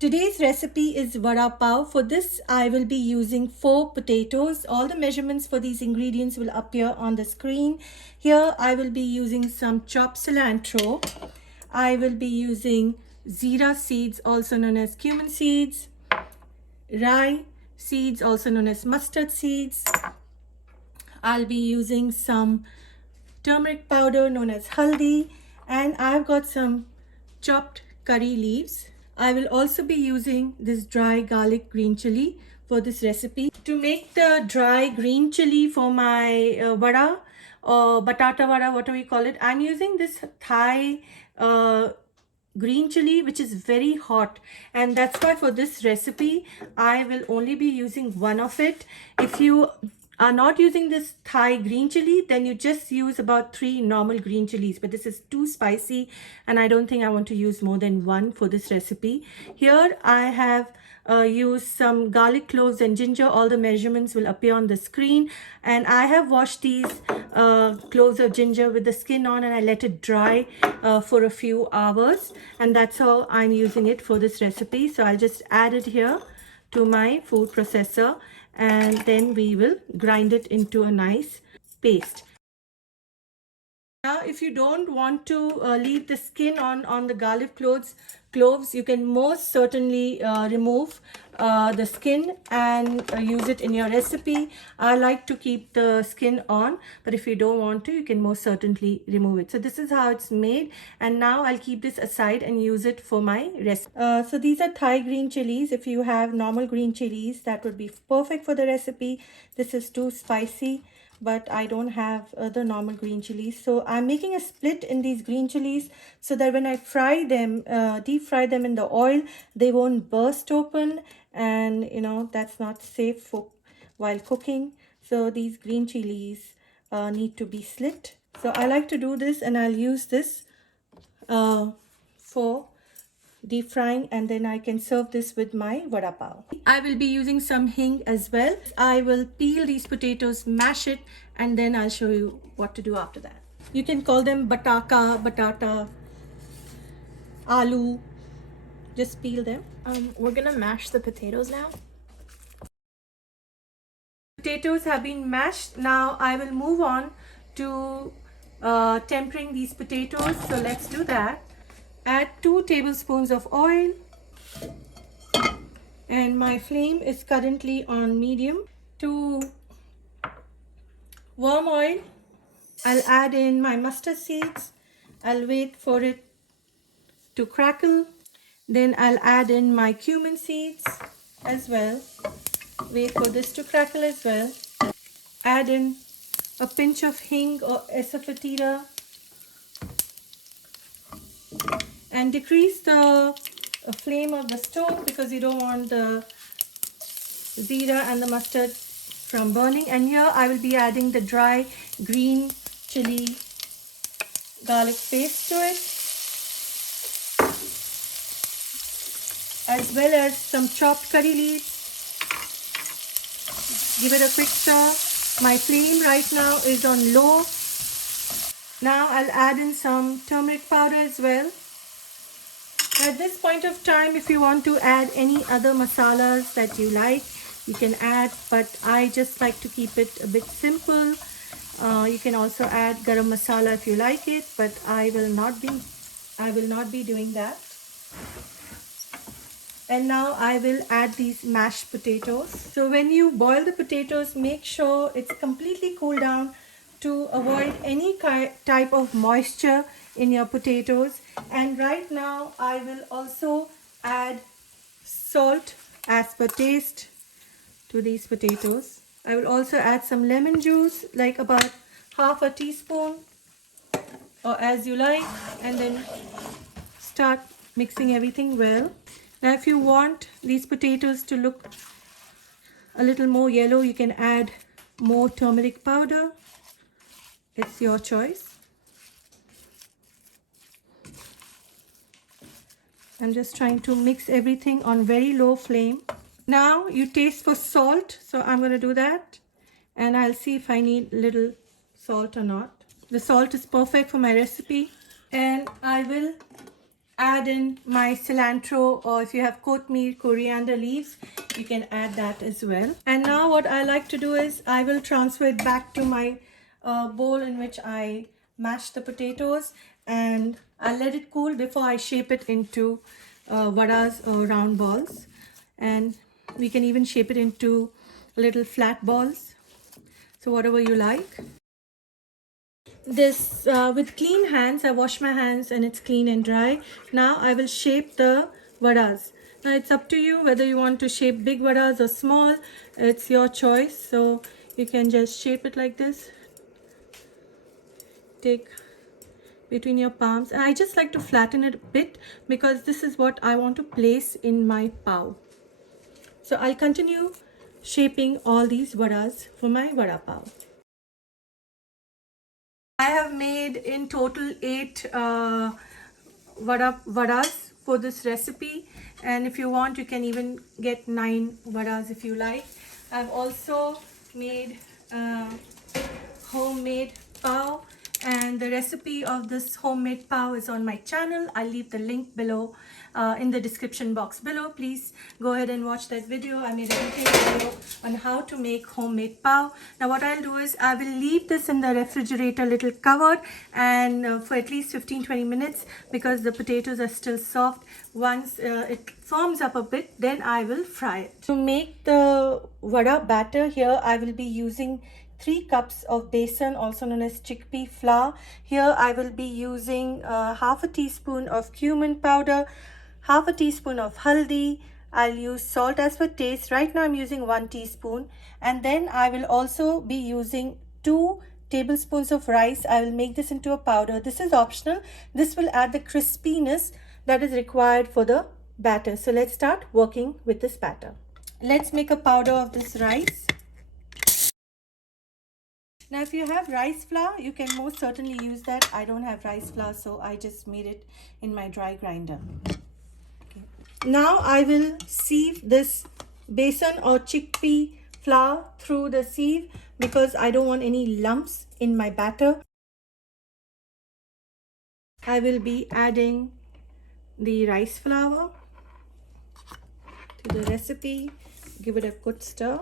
Today's recipe is vada pav. For this, I will be using 4 potatoes. All the measurements for these ingredients will appear on the screen. Here, I will be using some chopped cilantro. I will be using zira seeds, also known as cumin seeds, rye seeds, also known as mustard seeds. I'll be using some turmeric powder known as haldi, and I've got some chopped curry leaves. I will also be using this dry garlic green chili for this recipe. To make the dry green chili for my vada or batata vada, whatever you call it, I'm using this Thai green chili which is very hot, and that's why for this recipe I will only be using one of it. If you are not using this Thai green chili, then you just use about 3 normal green chilies, but this is too spicy and I don't think I want to use more than one for this recipe. Here I have used some garlic cloves and ginger. All the measurements will appear on the screen, and I have washed these cloves of ginger with the skin on, and I let it dry for a few hours, and that's how I'm using it for this recipe. So I'll just add it here to my food processor, and then we will grind it into a nice paste. Now, if you don't want to leave the skin on the garlic cloves, you can most certainly remove the skin and use it in your recipe. I like to keep the skin on, but if you don't want to, you can most certainly remove it. So this is how it's made, and now I'll keep this aside and use it for my recipe. So these are Thai green chilies. If you have normal green chilies, that would be perfect for the recipe. This is too spicy, but I don't have the normal green chilies, so I'm making a split in these green chilies so that when I fry them, deep fry them in the oil, they won't burst open, and that's not safe for while cooking. So these green chilies need to be slit. So I like to do this, and I'll use this for deep frying, and then I can serve this with my vada pav. I will be using some hing as well. I will peel these potatoes, mash it, and then I'll show you what to do after that. You can call them batata, aloo. Just peel them. We're gonna mash the potatoes now. Potatoes have been mashed. Now I will move on to tempering these potatoes. So let's do that. Add 2 tablespoons of oil, and my flame is currently on medium. To warm oil, I'll add in my mustard seeds. I'll wait for it to crackle. Then I'll add in my cumin seeds as well. Wait for this to crackle as well. Add in a pinch of hing or asafoetida, and decrease the flame of the stove because you don't want the zira and the mustard from burning. And here I will be adding the dry green chili garlic paste to it, as well as some chopped curry leaves. Give it a quick stir. My flame right now is on low. Now I'll add in some turmeric powder as well. At this point of time, if you want to add any other masalas that you like, you can add, but I just like to keep it a bit simple. You can also add garam masala if you like it, but I will not be doing that. And now I will add these mashed potatoes. So when you boil the potatoes, make sure it's completely cooled down to avoid any type of moisture in your potatoes. And right now I will also add salt as per taste to these potatoes. I will also add some lemon juice, like about half a teaspoon or as you like, and then start mixing everything well. Now if you want these potatoes to look a little more yellow, you can add more turmeric powder. It's your choice. I'm just trying to mix everything on very low flame. Now you taste for salt, so I'm going to do that, and I'll see if I need little salt or not. The salt is perfect for my recipe, and I will add in my cilantro, or if you have kothmeer, coriander leaves, you can add that as well. And now what I like to do is I will transfer it back to my bowl in which I mashed the potatoes, and I'll let it cool before I shape it into vadas or round balls. And we can even shape it into little flat balls, so whatever you like. This with clean hands, I wash my hands and it's clean and dry. Now I will shape the vadas. Now it's up to you whether you want to shape big vadas or small. It's your choice, so you can just shape it like this. Take between your palms, and I just like to flatten it a bit because this is what I want to place in my pav. So I'll continue shaping all these vadas for my vada pav. I have made in total 8 vadas for this recipe, and if you want you can even get 9 vadas if you like. I've also made homemade pav, and the recipe of this homemade pav is on my channel. I'll leave the link below in the description box below. Please go ahead and watch that video. I made a detailed video on how to make homemade pav. Now what I'll do is I will leave this in the refrigerator little covered, and for at least 15-20 minutes, because the potatoes are still soft. Once it forms up a bit, then I will fry it. To make the vada batter, here I will be using 3 cups of besan, also known as chickpea flour. Here I will be using half a teaspoon of cumin powder, half a teaspoon of haldi. I'll use salt as per taste. Right now I'm using 1 teaspoon. And then I will also be using 2 tablespoons of rice. I will make this into a powder. This is optional. This will add the crispiness that is required for the batter. So let's start working with this batter. Let's make a powder of this rice. Now if you have rice flour, you can most certainly use that. I don't have rice flour, so I just made it in my dry grinder. Okay. Now I will sieve this besan or chickpea flour through the sieve because I don't want any lumps in my batter. I will be adding the rice flour to the recipe. Give it a good stir.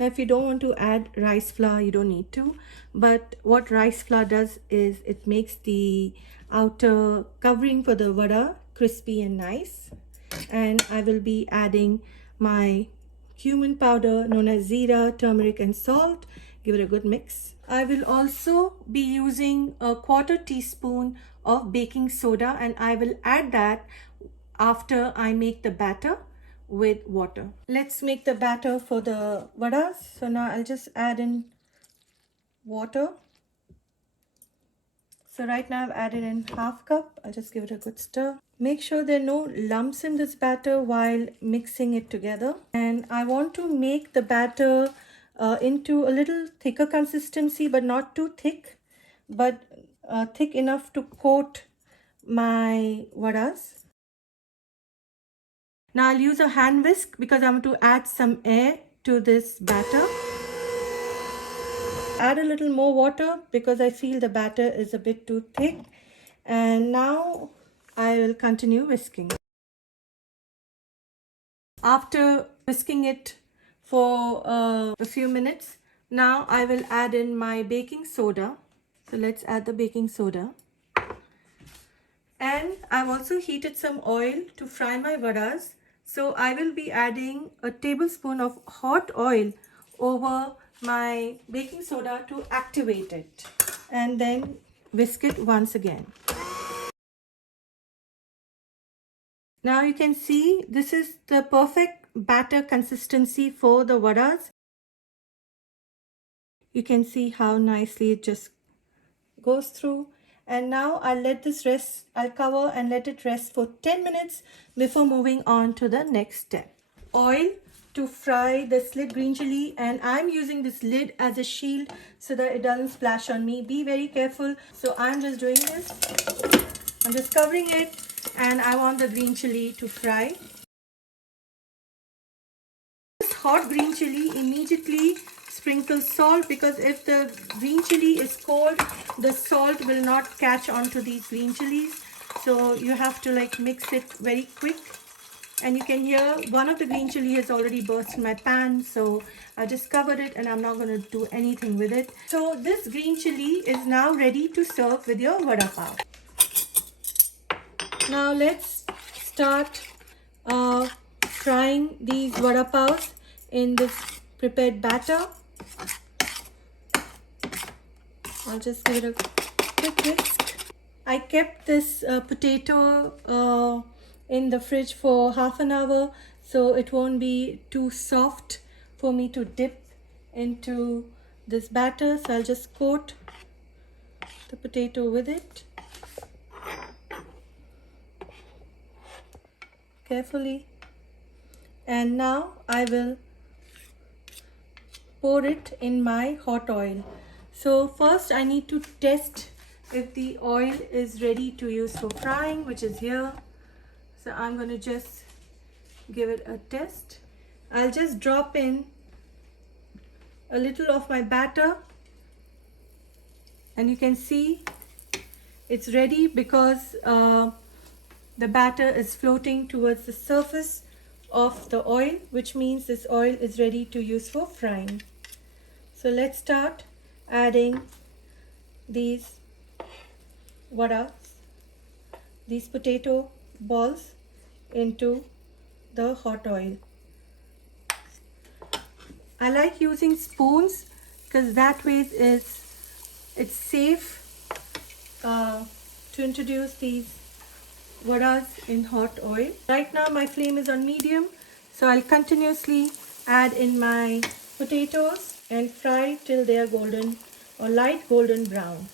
Now if you don't want to add rice flour, you don't need to, but what rice flour does is it makes the outer covering for the vada crispy and nice. And I will be adding my cumin powder known as zira, turmeric and salt. Give it a good mix. I will also be using a 1/4 teaspoon of baking soda, and I will add that after I make the batter with water. Let's make the batter for the vadas. So now I'll just add in water. So right now I've added in 1/2 cup. I'll just give it a good stir. Make sure there are no lumps in this batter while mixing it together. And I want to make the batter into a little thicker consistency, but not too thick, but thick enough to coat my vadas. Now I'll use a hand whisk because I'm going to add some air to this batter. Add a little more water because I feel the batter is a bit too thick. And now I will continue whisking. After whisking it for a few minutes, now I will add in my baking soda. So let's add the baking soda. And I've also heated some oil to fry my vadas. So I will be adding a tablespoon of hot oil over my baking soda to activate it, and then whisk it once again. Now you can see this is the perfect batter consistency for the vadas. You can see how nicely it just goes through. And now I'll let this rest. I'll cover and let it rest for 10 minutes before moving on to the next step. Oil to fry the slit green chili, and I'm using this lid as a shield so that it doesn't splash on me. Be very careful. So I'm just doing this. I'm just covering it, and I want the green chili to fry. This hot green chili, immediately sprinkle salt, because if the green chili is cold, the salt will not catch onto these green chilies. so you have to like mix it very quick. And you can hear one of the green chili has already burst in my pan, so I just covered it and I'm not going to do anything with it. So this green chili is now ready to serve with your vada pav. Now let's start frying these vada pavs in this prepared batter. I'll just give it a quick whisk. I kept this potato in the fridge for half an hour, so it won't be too soft for me to dip into this batter. So I'll just coat the potato with it carefully, and now I will pour it in my hot oil. So first I need to test if the oil is ready to use for frying, which is here. So I'm going to just give it a test. I'll just drop in a little of my batter, and you can see it's ready because the batter is floating towards the surface of the oil, which means this oil is ready to use for frying. So let's start adding these vadas, these potato balls, into the hot oil. I like using spoons because that way it's safe to introduce these vadas in hot oil. Right now my flame is on medium, so I'll continuously add in my potatoes and fry till they are golden or light golden brown.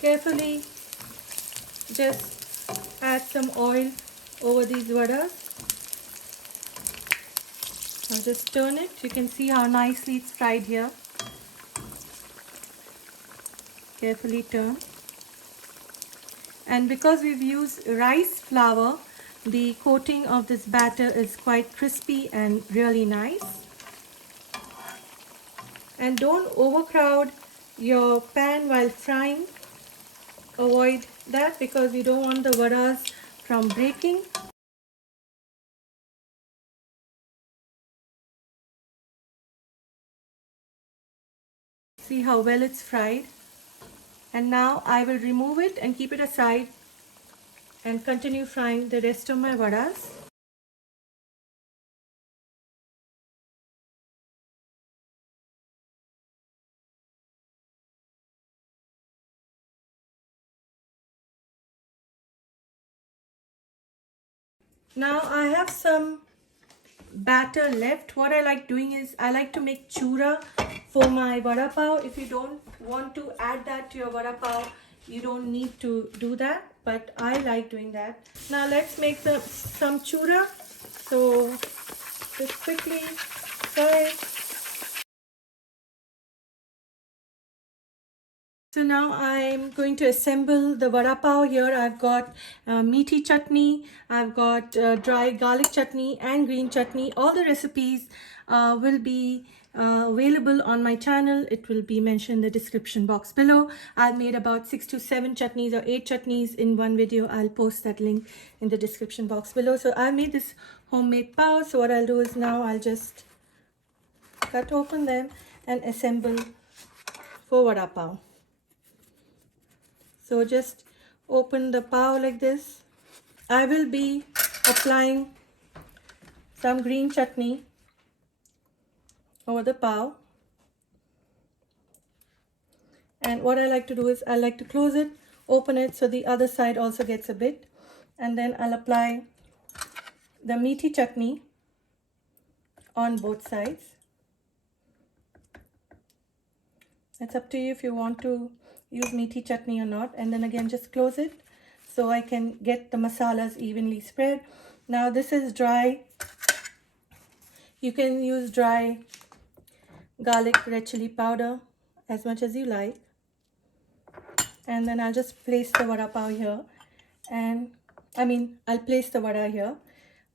Carefully just add some oil over these vadas. I'll just turn it. You can see how nicely it's fried here. Carefully turn. And because we've used rice flour, the coating of this batter is quite crispy and really nice. And don't overcrowd your pan while frying. Avoid that because you don't want the vadas from breaking. See how well it's fried. And now I will remove it and keep it aside and continue frying the rest of my vadas. Now I have some batter left. What I like doing is I like to make chura for my vada pav. If you don't want to add that to your vada pav, you don't need to do that, but I like doing that. Now let's make some chura. So just quickly fry it. So now I'm going to assemble the vada pav. Here I've got meaty chutney, I've got dry garlic chutney and green chutney. All the recipes will be available on my channel. It will be mentioned in the description box below. I've made about 6 to 7 chutneys or 8 chutneys in one video. I'll post that link in the description box below. So I made this homemade pav. So what I'll do is now I'll just cut open them and assemble for vada pav. So just open the pav like this. I will be applying some green chutney over the pav. And what I like to do is I like to close it, open it so the other side also gets a bit. And then I'll apply the meaty chutney on both sides. It's up to you if you want to use meaty chutney or not. And then again just close it so I can get the masalas evenly spread. Now this is dry. You can use dry garlic red chili powder as much as you like. And then I'll just place the vada pav here. And I'll place the vada here.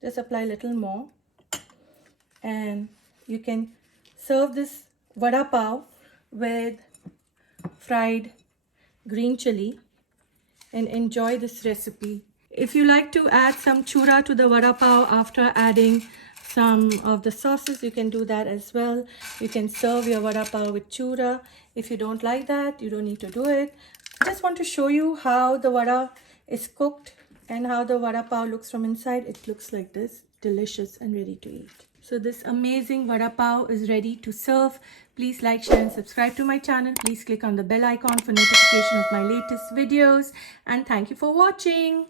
Just apply a little more. And you can serve this vada pav with fried green chili and enjoy this recipe. If you like to add some chura to the vada pav after adding some of the sauces, you can do that as well. You can serve your vada pav with chura. If you don't like that, you don't need to do it. I just want to show you how the vada is cooked and how the vada pav looks from inside. It looks like this, delicious and ready to eat. So this amazing vada pav is ready to serve. Please like, share and subscribe to my channel. Please click on the bell icon for notification of my latest videos. And thank you for watching.